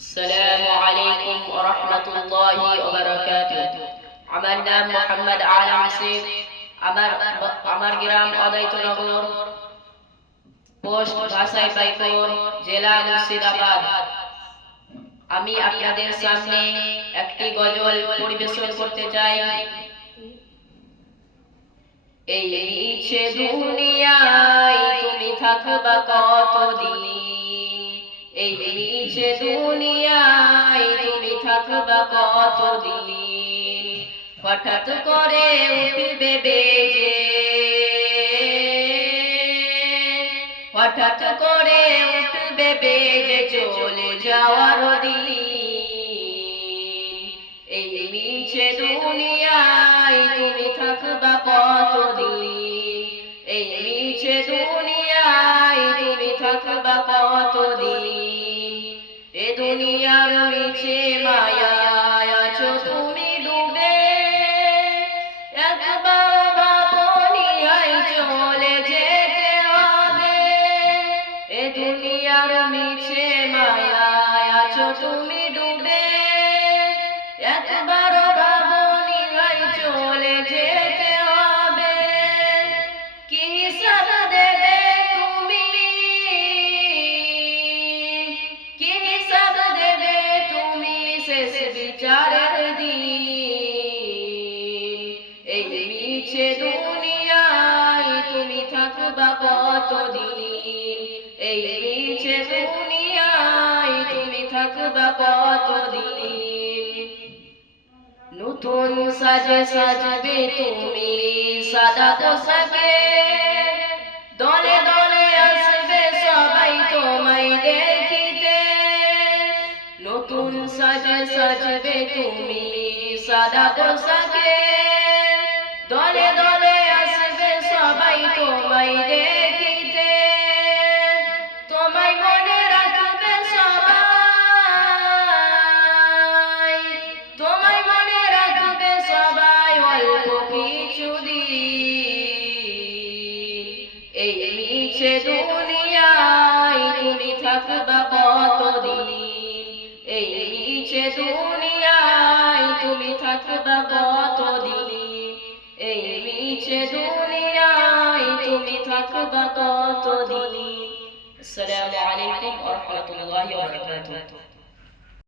আসসালামু আলাইকুম ওয়া রাহমাতুল্লাহি ওয়া বারাকাতুহু। আমার নাম মোহাম্মদ আলম শেখ। আমার গ্রাম অদ্বৈতনগর, পোস্ট ভাষাই পাইকর, জেলা মুর্শিদাবাদ। আমি আপনাদের সামনে একটি গজল পরিবেশন করতে চাই। এই মিছে দুনিয়ায় তুমি থাকবা কতদিন, এই মিছে দুনিয়ায় তুমি থাকবা কতদিন। হঠাৎ করে উঠবে বেজে, হঠাৎ করে উঠবে বেজে চলে যাওয়ার দিন। এই মিছে দুনিয়ায় তুমি থাকবা কতদিন, এই মিছে দুনিয়ায় তুমি থাকবা কতদিন। এ দুনিয়ার মিছে মায়ায় আছো তুমি ডুবে, একবার ভাবনি আই চলে যেতে হবে। এ দুনিয়ার মিছে মায়ায় আছো তুমি ডুবে, একবার ভাবনি আই চলে যেতে হবে। কি হিসাব দেবে তুমি, কি হিসাব দেবে তুমি শেষ বিচারের দিন। এই মিছে দুনিয়ায় তুমি থাকবা কতদিন, এই মিছে দুনিয়ায় তুমি থাকবা কতদিন। নতুন সাজে সাজবে তুমি সাদা পোশাকে, দলে দলে আসবে সবাই তোমায় দেখিতে। নতুন সাজে সাজবে তুমি সাদা পোশাকে, দলে দলে আসবে সবাই তোমায় দেখিতে। তোমায় মনে রাখবে সবাই, তোমায় মনে রাখবে সবাই অল্প কিছুদিন। এই মিছে দুনিয়ায় তুমি থাকবা কতদিন, এই মিছে দুনিয়ায় তুমি থাকবা কতদিন, এই মিছে দুনিয়ায় তুমি থাকবা কতদিন। আসসালামু আলাইকুম ওয়া রাহমাতুল্লাহি ওয়া বারাকাতুহু।